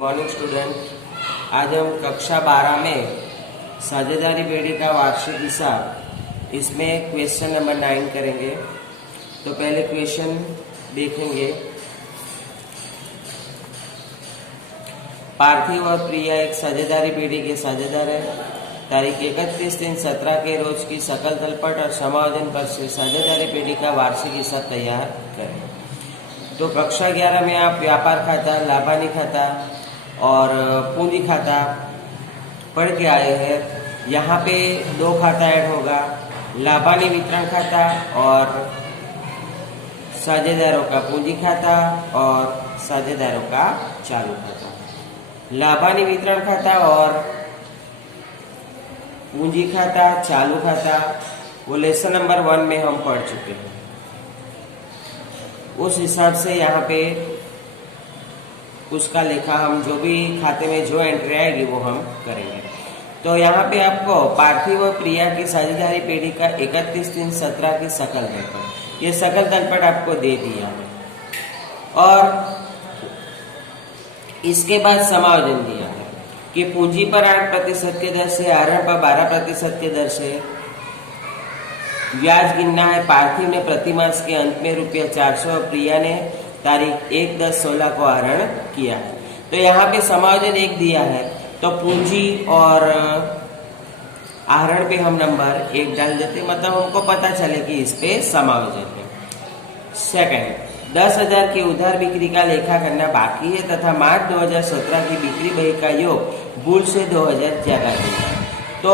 Morning student, आज हम कक्षा 12 में साझेदारी पेढ़ी का वार्षिक हिसाब इसमें क्वेश्चन नंबर 9 करेंगे। तो पहले क्वेश्चन देखेंगे। पार्थिव और प्रिया एक साझेदारी पेढ़ी के साझेदार है। तारीख 31/3/17 के रोज की सकल तलपट और समायोजन पर से साझेदारी पेढ़ी का वार्षिक हिसाब तैयार करें। तो कक्षा 11 में आप व्यापार खाता, लाभानी खाता और पूंजी खाता पढ़ के आए हैं। यहाँ पे 2 खाता ऐड होगा, लाभानी वितरण खाता और साझेदारों का पूंजी खाता और साझेदारों का चालू खाता। लाभानी वितरण खाता और पूंजी खाता, चालू खाता वो लेसन नंबर 1 में हम पढ़ चुके हैं। उस हिसाब से यहाँ पे उसका लेखा हम जो भी खाते में जो एंट्री आएगी वो हम करेंगे। तो यहाँ पे आपको पार्थिव और प्रिया की साझेदारी पेढ़ी का 31/3/17 की सकल तलपट, ये सकल तलपट आपको दे दिया है और इसके बाद समायोजन दिया है कि पूंजी पर 8% के दर से, आहरण पर 12% के दर से ब्याज गिनना है। पार्थिव ने प्रति मास के अंत में ₹400 और प्रिया ने तारीख 1/10/16 को आहरण किया है। तो यहाँ पे समायोजन 1 दिया है, तो पूंजी और आहरण पे हम नंबर 1 डाल देते, मतलब हमको पता चले कि इस पे समायोजन है। सेकंड, 10,000 की उधार बिक्री का लेखा करना बाकी है तथा मार्च 2017 की बिक्री बही का योग बुल से 2,000 ज्यादा है। तो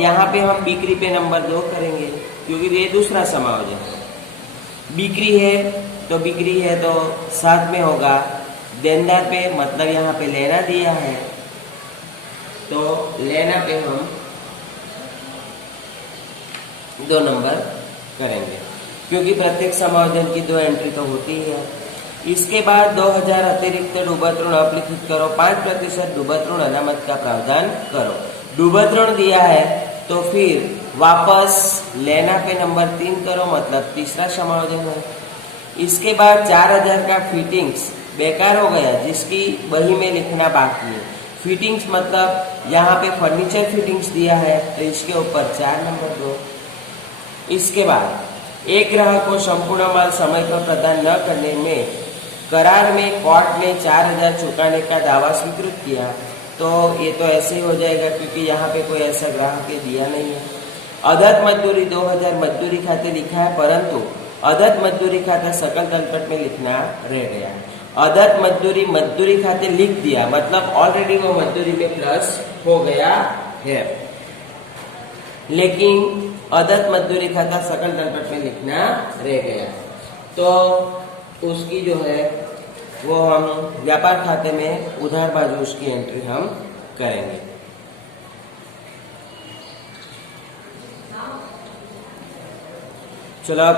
यहाँ पे हम बिक्री पे नंबर 2 करेंगे क्योंकि ये दूसरा समायोजन है। बिक्री है तो बिक्री है तो साथ में होगा। देनदार पे मतलब यहाँ पे लेना दिया है तो लेना पे हम 2 नंबर करेंगे क्योंकि प्रत्येक समायोजन की 2 एंट्री तो होती है। इसके बाद 2,000 अतिरिक्त डूबत ऋण अपलिखित करो, 5% डूबत ऋण अनामत का प्रावधान करो। डूबत ऋण दिया है तो फिर वापस लेना पे नंबर 3 करो, मतलब तीसरा समायोजन है। इसके बाद 4,000 का फिटिंग्स बेकार हो गया जिसकी बही में लिखना बाकी है। फिटिंग्स मतलब यहाँ पे फर्नीचर फिटिंग्स दिया है तो इसके ऊपर 4 नंबर दो। इसके बाद एक ग्राहक को संपूर्ण माल समय पर प्रदान न करने में करार में कोर्ट ने 4,000 चुकाने का दावा स्वीकृत किया, तो ये तो ऐसे ही हो जाएगा क्योंकि यहाँ पे कोई ऐसा ग्राहक दिया नहीं है। अदत मजदूरी 2,000 मजदूरी खाते लिखा है, परंतु अदत मजदूरी खाता सकल तलपट में लिखना रह गया है। अदत मजदूरी मजदूरी खाते लिख दिया, मतलब ऑलरेडी वो मजदूरी में प्लस हो गया है, लेकिन अदत मजदूरी खाता सकल तलपट में लिखना रह गया। तो उसकी जो है वो हम व्यापार खाते में उधार बाजू उसकी एंट्री हम करेंगे। चलो अब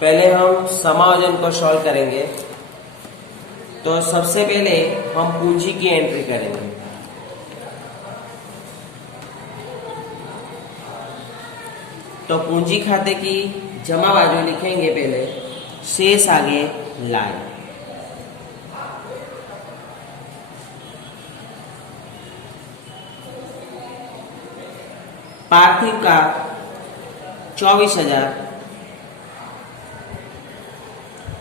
पहले हम समायोजन को सॉल्व करेंगे। तो सबसे पहले हम पूंजी की एंट्री करेंगे। तो पूंजी खाते की जमा बाजू लिखेंगे, पहले शेष आगे लाए। पार्थिव का 24,000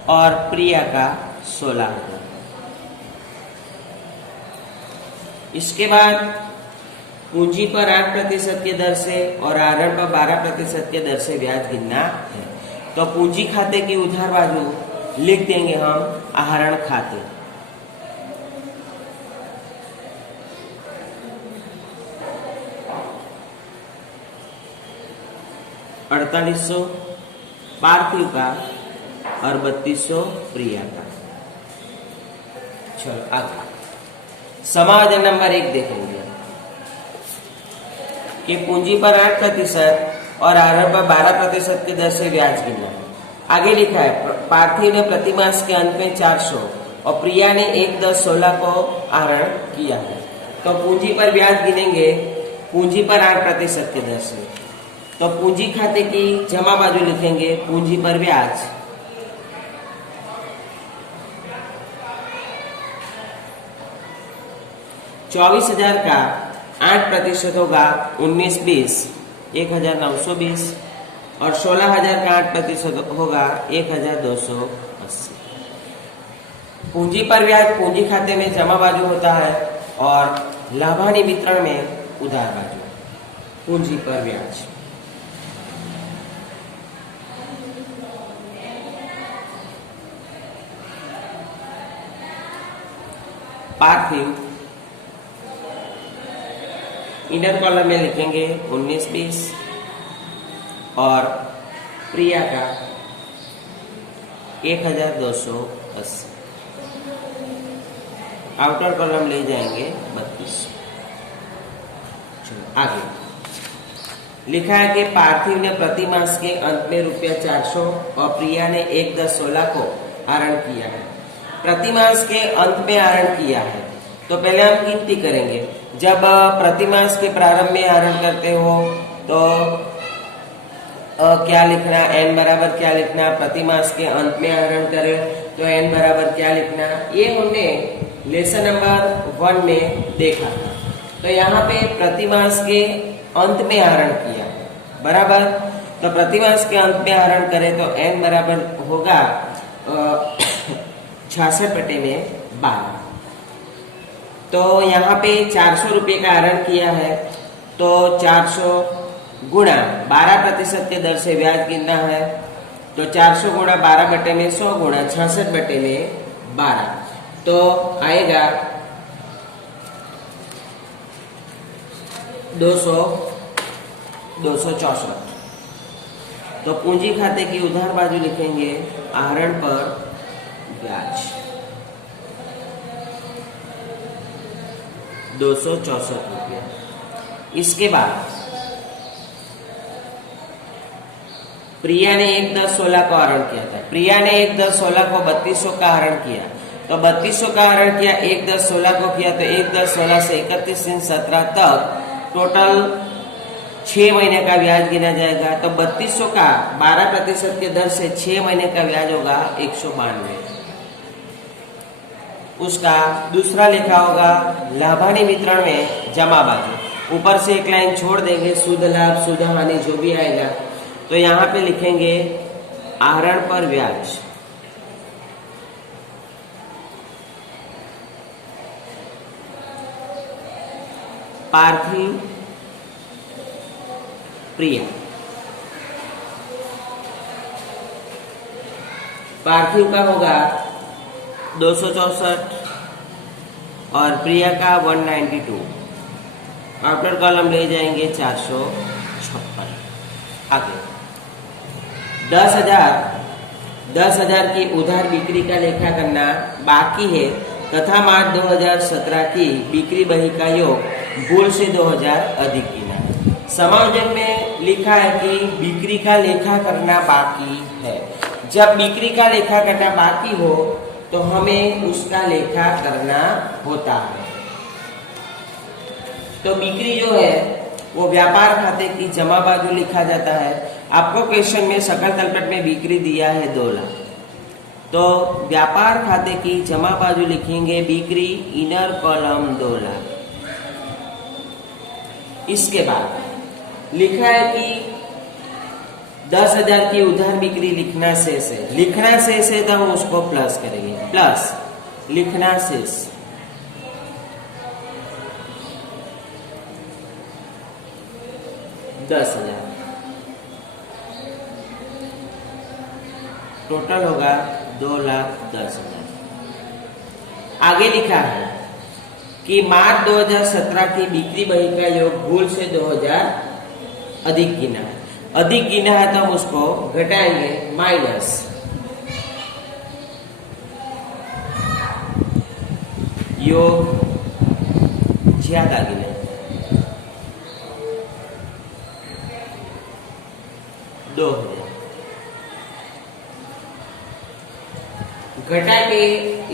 और प्रिया का 16,000। इसके बाद पूंजी पर 8% के दर से और आहरण पर 12% के दर से ब्याज गिनना है। तो पूंजी खाते की उधार बाजू लिख देंगे हम आहरण खाते। $4,800 पार्थिव का और 3,200 प्रिया का। चलो आगे समायोजन नंबर 1 देखेंगे कि पूंजी पर 8% और आहरण पर 12% के दर से ब्याज गिनना है। आगे लिखा है पार्थिव ने प्रति मास के अंत में 400 और प्रिया ने 1/10/16 को आहरण किया है। तो पूंजी पर ब्याज गिनेंगे, पूंजी पर 8% के दर से। तो पूंजी खाते की जमा बाजू लिखेंगे पूंजी पर ब्याज 24,000 का 8% होगा 1920, 1,920, और 16,000 का 8% होगा 1,280। पूंजी पर ब्याज पूंजी खाते में जमा बाजू होता है और लाभानी वितरण में उधार बाजू। पूंजी पर ब्याज पार्थिव इनर कॉलम में लिखेंगे 1920 और प्रिया का 1,280, आउटर कॉलम ले जाएंगे 32। चलो आगे लिखा है कि पार्थिव ने प्रति मास के अंत में ₹400 और प्रिया ने 1/10/16 को आहरण किया है। प्रति मास के अंत में आहरण किया है तो पहले हम गिनती करेंगे। जब प्रतिमास के प्रारंभ में आहरण करते हो तो क्या लिखना, n बराबर क्या लिखना, प्रतिमास के अंत में आहरण करें तो n बराबर क्या लिखना, ये हमने लेसन नंबर 1 में देखा था। तो यहाँ पे प्रतिमास के अंत में आहरण किया बराबर, तो प्रतिमास के अंत में आहरण करें तो n बराबर होगा 66/12। तो यहाँ पे 400 रुपये का आहरण किया है तो 400 गुणा 12% के दर से ब्याज गिनना है। तो 400 गुणा 12/100 गुणा 66/12 तो आएगा 264। तो पूंजी खाते की उधार बाजू लिखेंगे आहरण पर ब्याज 264 रुपया। इसके बाद प्रिया ने 1/10/16 को आहरण किया था। प्रिया ने 1/10/16 को 3200 का आहरण किया, तो 3200 का आहरण किया, 1/10/16 को किया तो 1/10/16 से 31/3/17 तक टोटल 6 महीने का ब्याज गिना जाएगा। तो 3200 का 12% के दर से 6 महीने का ब्याज होगा 192। उसका दूसरा लिखा होगा लाभानी वितरण में जमा बाजू। ऊपर से एक लाइन छोड़ देंगे, शुद्ध लाभ शुद्ध हानि जो भी आएगा। तो यहाँ पे लिखेंगे आहरण पर ब्याज पार्थिव प्रिया। पार्थिव का होगा 264 और प्रिया का 192। आउटर कॉलम ले जाएंगे 456। आगे 10,000 की उधार बिक्री का लेखा करना बाकी है तथा मार्च 2017 की बिक्री बही का योग भूल से 2000 अधिक गिना। समायोजन में लिखा है कि बिक्री का लेखा करना बाकी है। जब बिक्री का लेखा करना बाकी हो तो हमें उसका लेखा करना होता है। तो बिक्री जो है वो व्यापार खाते की जमा बाजू लिखा जाता है। आपको क्वेश्चन में सकल तलपट में बिक्री दिया है 2 लाख, तो व्यापार खाते की जमा बाजू लिखेंगे बिक्री इनर कॉलम 2 लाख। इसके बाद लिखा है कि 10,000 की उधार बिक्री लिखना शेष है। लिखना शेष है तो हम उसको प्लस करेंगे, प्लस लिखना शेष 10,000 टोटल होगा 2,10,000। आगे लिखा है कि मार्च 2017 की बिक्री बही का योग भूल से 2000 अधिक गिना है। अधिक गिना है तो हम उसको घटाएंगे, माइनस योग ज्यादा गिना 2000 घटा के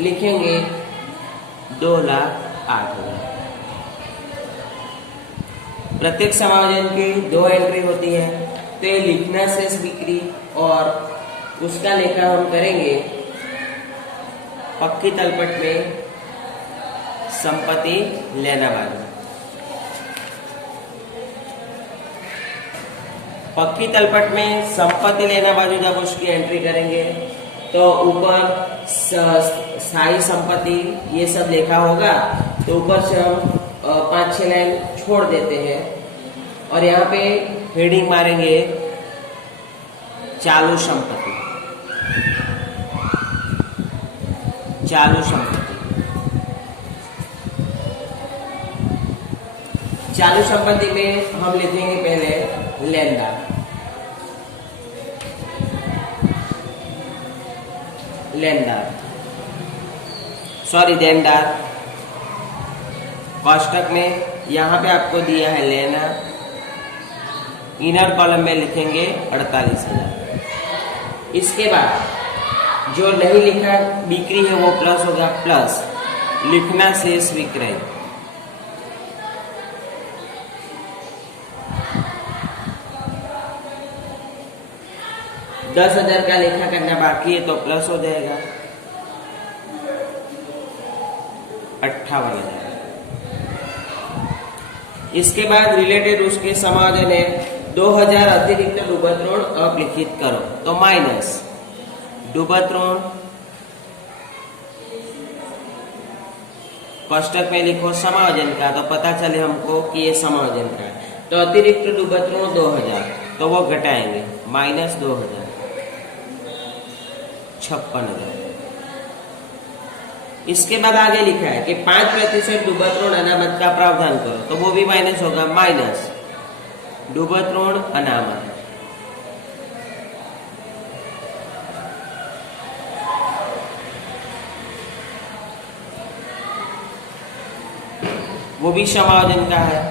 लिखेंगे 2,08,000। प्रत्येक समायोजन की 2 एंट्री होती है, तो ये लिखना शेष बिक्री और उसका लेखा हम करेंगे पक्की तलपट में संपत्ति लेना बाजू। पक्की तलपट में संपत्ति लेना बाजू जब उसकी एंट्री करेंगे तो ऊपर स्थायी संपत्ति ये सब लिखा होगा, तो ऊपर से हम 5-6 लाइन छोड़ देते हैं और यहाँ पे हेडिंग मारेंगे चालू संपत्ति। चालू संपत्ति, चालू संपत्ति में हम लिखेंगे पहले लेनदार। लेनदार सॉरी देनदार। कोष्टक में यहाँ पे आपको दिया है लेना, इनर कॉलम में लिखेंगे 48,000। इसके बाद जो नहीं लिखा बिक्री है वो प्लस होगा, प्लस लिखना शेष विक्रय। दस 10,000 का लेखा करना बाकी है तो प्लस हो जाएगा 58,000। इसके बाद रिलेटेड उसके समायोजन है 2,000 अतिरिक्त डूबत ऋण अपलिखित करो, तो माइनस डूबत ऋण कोष्टक में लिखो समायोजन का, तो पता चले हमको कि ये समायोजन का है। तो अतिरिक्त डूबत ऋण 2,000, तो वो घटाएंगे माइनस 2,000 56,000। इसके बाद आगे लिखा है कि 5% डूबत ऋण अनामत का प्रावधान करो, तो वो भी माइनस होगा, माइनस डूबत ऋण अनामत। वो भी समायोजन का है,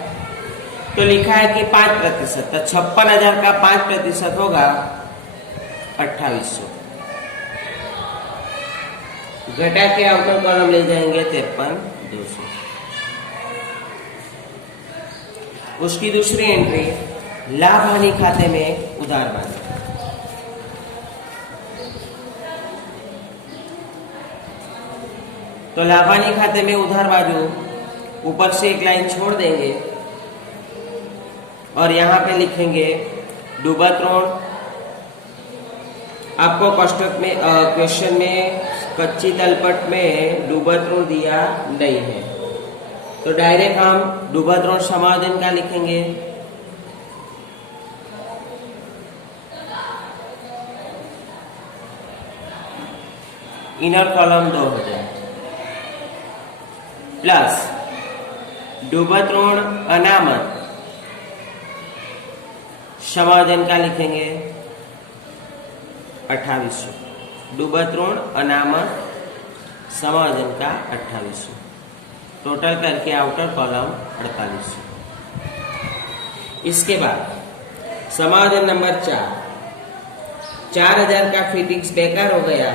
तो लिखा है कि 5%, तो 56,000 का 5% होगा 2800। घटा के आउटर कॉलम ले जाएंगे 53,200। उसकी दूसरी एंट्री लाभ हानि खाते में उधार बाजू। तो लाभ हानि खाते में उधार बाजू ऊपर से एक लाइन छोड़ देंगे और यहां पे लिखेंगे डूबत ऋण। आपको कोष्टक में क्वेश्चन में कच्ची तलपट में डूबत ऋण दिया नहीं है, तो डायरेक्ट हम डूबत ऋण समायोजन का लिखेंगे। इनर कॉलम 2,000 प्लस डूबत ऋण अनामत समायोजन का लिखेंगे 2800। डूबत ऋण अनामत समायोजन का 2800, टोटल करके आउटर कॉलम 4800। इसके बाद समायोजन नंबर 4,000 का फिटिंग्स बेकार हो गया,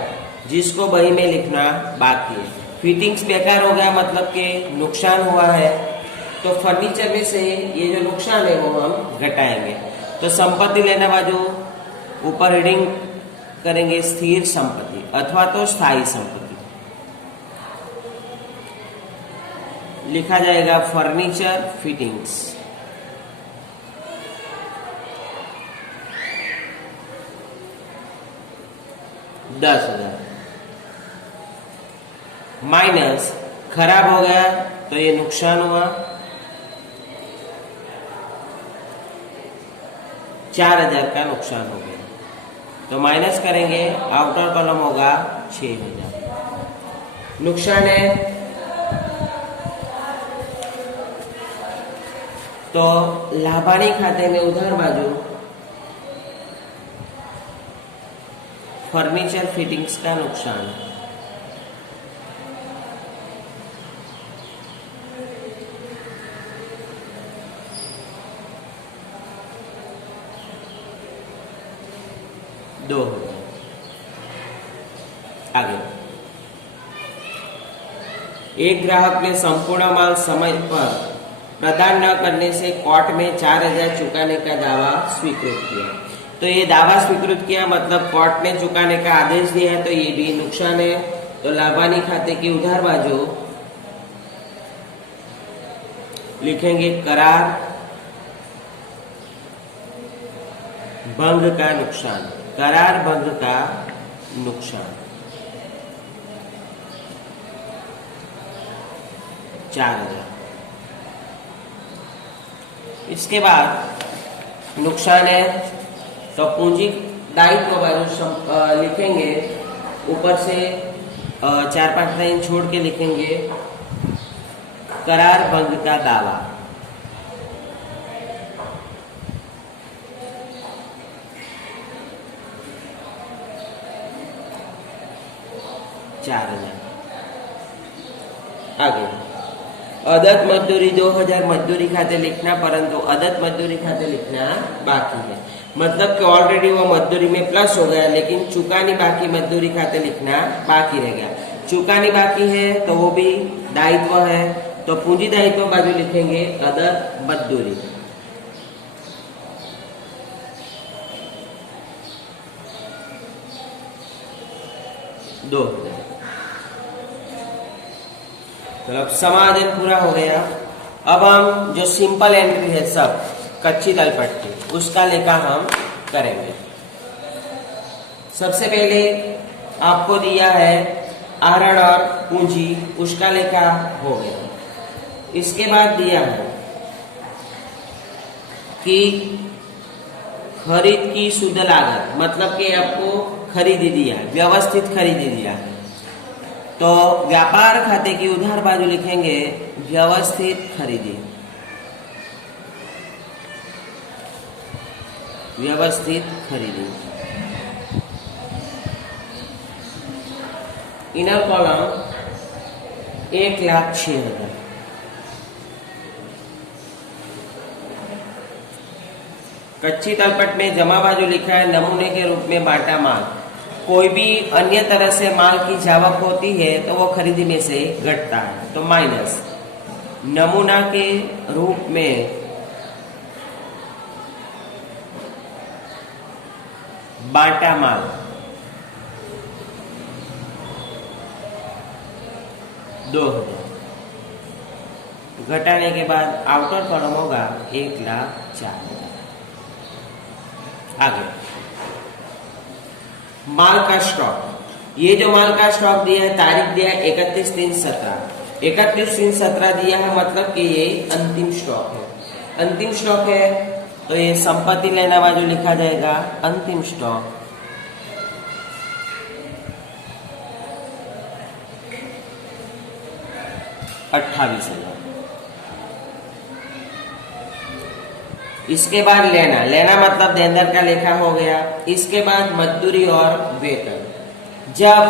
जिसको बही में लिखना बाकी है। फिटिंग्स बेकार हो गया मतलब कि नुकसान हुआ है, तो फर्नीचर में से ये जो नुकसान है वो हम घटाएंगे। तो संपत्ति लेना बाजू ऊपर हेडिंग करेंगे स्थिर संपत्ति अथवा तो स्थायी संपत्ति, लिखा जाएगा फर्नीचर फिटिंग्स। $10,000 माइनस खराब हो गया तो ये नुकसान हुआ 4,000 का नुकसान हो गया, तो माइनस करेंगे आउटर कॉलम होगा 6,000। नुकसान है तो लाभानी खाते में उधार बाजू फर्नीचर फिटिंग्स का नुकसान। दो आगे एक ग्राहक ने संपूर्ण माल समय पर प्रदान न करने से कोर्ट में 4,000 चुकाने का दावा स्वीकृत किया। तो ये दावा स्वीकृत किया मतलब कोर्ट ने चुकाने का आदेश दिया है, तो ये भी नुकसान है। तो लाभानी खाते की उधार बाजू लिखेंगे करार भंग का नुकसान, करार भंग का नुकसान 4,000। इसके बाद नुकसान है तो पूंजी दायित्व बाजू लिखेंगे, ऊपर से 4-5 लाइन छोड़ के लिखेंगे करार भंग का दावा, आगे अदत मजदूरी 2,000 मजदूरी खाते लिखना, परंतु अदत मजदूरी खाते लिखना बाकी है। मतलब कि ऑलरेडी वो मजदूरी में प्लस हो गया, लेकिन चुकानी बाकी मजदूरी खाते लिखना बाकी रह गया। चुकानी बाकी है तो वो भी दायित्व है, तो पूंजी दायित्व बाजू लिखेंगे अदत मजदूरी। दो मतलब समाधान पूरा हो गया। अब हम जो सिंपल एंट्री है सब कच्ची तलपट्टी, उसका लेखा हम करेंगे। सबसे पहले आपको दिया है आहरण और पूंजी, उसका लेखा हो गया। इसके बाद दिया है कि खरीद की शुद्ध लागत, मतलब कि आपको खरीदी दिया, व्यवस्थित खरीदी दिया, तो व्यापार खाते की उधार बाजू लिखेंगे व्यवस्थित खरीदी, व्यवस्थित खरीदी। Inner column 1,06,000। कच्ची तलपट में जमा बाजू लिखा है नमूने के रूप में बांटा माल। कोई भी अन्य तरह से माल की जावक होती है तो वो खरीदी में से घटता है, तो माइनस नमूना के रूप में बांटा माल 2,000। घटाने के बाद आउटर कॉलम होगा 1,04,000। आगे माल का स्टॉक, ये जो माल का स्टॉक दिया है तारीख दिया है 31/3/17, 31/3/17 दिया है, मतलब कि ये अंतिम स्टॉक है। अंतिम स्टॉक है तो ये संपत्ति लेना बाजू लिखा जाएगा अंतिम स्टॉक, $28,000। इसके बाद लेना, लेना मतलब देनदार का लेखा हो गया। इसके बाद मजदूरी और वेतन, जब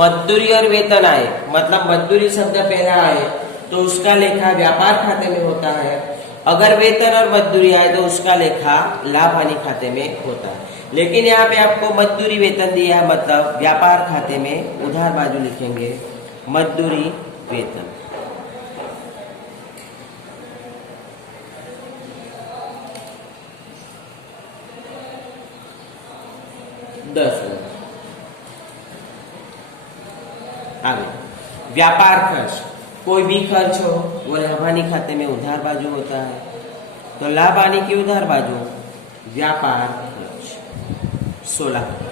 मजदूरी और वेतन आए, मतलब मजदूरी शब्द पहला आए तो उसका लेखा व्यापार खाते में होता है, अगर वेतन और मजदूरी आए तो उसका लेखा लाभ हानि खाते में होता है। लेकिन यहाँ पे आपको मजदूरी वेतन दिया है, मतलब व्यापार खाते में उधार बाजू लिखेंगे मजदूरी वेतन। आगे व्यापार खर्च, कोई भी खर्च हो वो लाभ हानि खाते में उधार बाजू होता है, तो लाभ हानि की उधार बाजू व्यापार खर्च 16,000।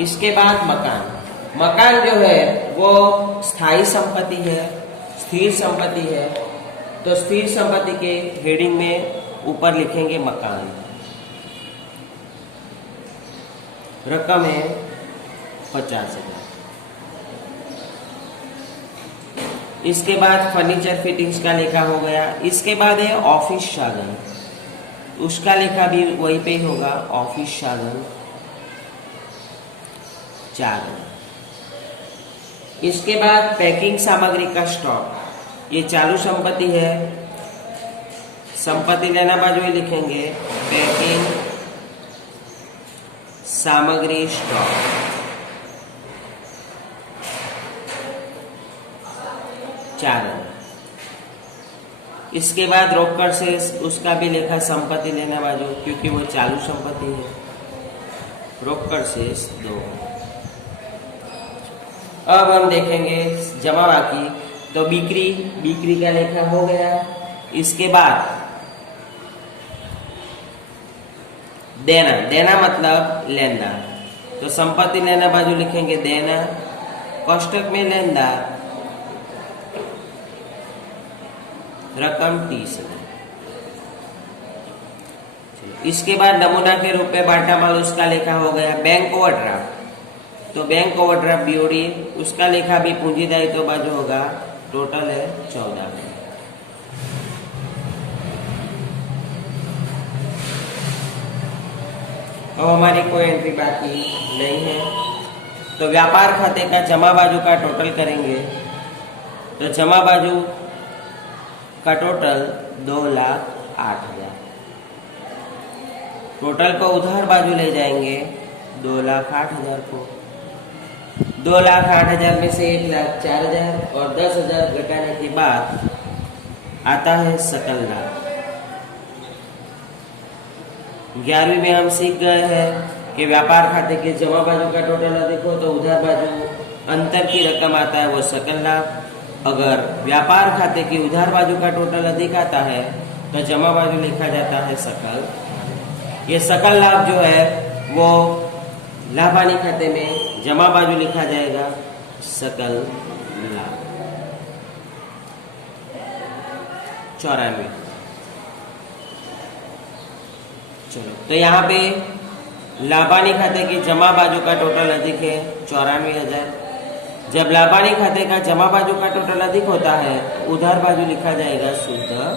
इसके बाद मकान, मकान जो है वो स्थायी संपत्ति है, स्थिर संपत्ति है, तो स्थिर संपत्ति के हेडिंग में ऊपर लिखेंगे मकान। रकम है 50,000। इसके बाद फर्नीचर फिटिंग्स का लेखा हो गया। इसके बाद है ऑफिस साधन, उसका लेखा भी वहीं पे ही होगा, ऑफिस साधन 4,000। इसके बाद पैकिंग सामग्री का स्टॉक, ये चालू संपत्ति है, संपत्ति लेना बाजू ही लिखेंगे पैकिंग सामग्री स्टॉक 4,000। इसके बाद रोकड़ से उसका भी लेखा संपत्ति लेना बाजू, क्योंकि वो चालू संपत्ति है, रोकड़ से 2। अब हम देखेंगे जमा बाकी तो बिक्री, बिक्री का लेखा हो गया। इसके बाद देना, देना मतलब लेनदार, तो संपत्ति लेना बाजू लिखेंगे देना, कोष्टक में लेनदार, रकम 30,000। इसके बाद नमूना के रूप में बांटा माल उसका लेखा हो गया। बैंक ओवरड्राफ्ट, तो बैंक ओवरड्राफ्ट बीओडी उसका लेखा भी पूंजी दायित्व बाजू होगा, टोटल है 14। अब हमारी कोई एंट्री बाकी नहीं है, तो व्यापार खाते का जमा बाजू का टोटल करेंगे। तो जमा बाजू का टोटल 2,08,000, टोटल को उधार बाजू ले जाएंगे 2,08,000 को। 2,08,000 में से 1,04,000 और 10,000 घटाने के बाद आता है सकल लाभ। 11वीं में हम सीख गए हैं कि व्यापार खाते के जमा बाजू का टोटल अधिक हो तो उधार बाजू अंतर की रकम आता है वो सकल लाभ। अगर व्यापार खाते की उधार बाजू का टोटल अधिक आता है तो जमा बाजू लिखा जाता है सकल। ये सकल लाभ जो है वो लाभानी खाते में जमा बाजू लिखा जाएगा सकल लाभ। 94। चलो, तो यहाँ पे लाभानी खाते की जमा बाजू का टोटल अधिक है 94,000। जब लाभानी खाते का जमा बाजू का टोटल अधिक होता है तो उधार बाजू लिखा जाएगा शुद्ध लाभ।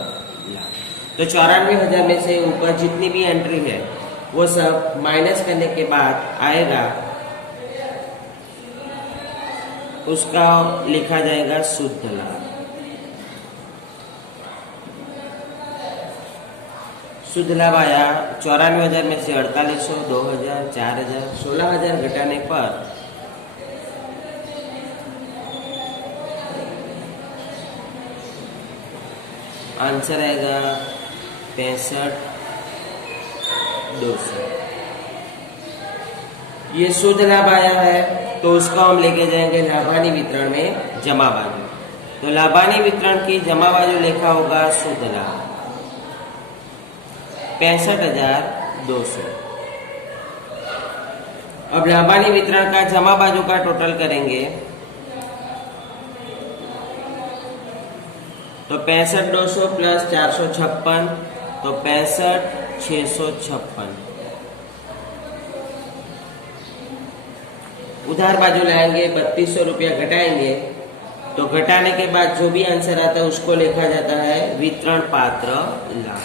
तो 94,000 में से ऊपर जितनी भी एंट्री है वो सब माइनस करने के बाद आएगा, उसका लिखा जाएगा शुद्ध लाभ। शुद्ध लाभ आया 94,000 में से 4800, 2,000, 4,000, 16,000 घटाने पर आंसर आएगा 65,200। ये शुद्ध लाभ आया है तो उसको हम लेके जाएंगे लाभानी वितरण में जमा बाजू। तो लाभानी वितरण की जमा बाजू लेखा होगा शुद्ध लाभ 65,200। अब लाभानी वितरण का जमा बाजू का टोटल करेंगे तो 65,200 प्लस 456 तो 65,656। उधार बाजू लाएंगे 3200 रुपया घटाएंगे तो घटाने के बाद जो भी आंसर आता है उसको लिखा जाता है वितरण पात्र लाभ।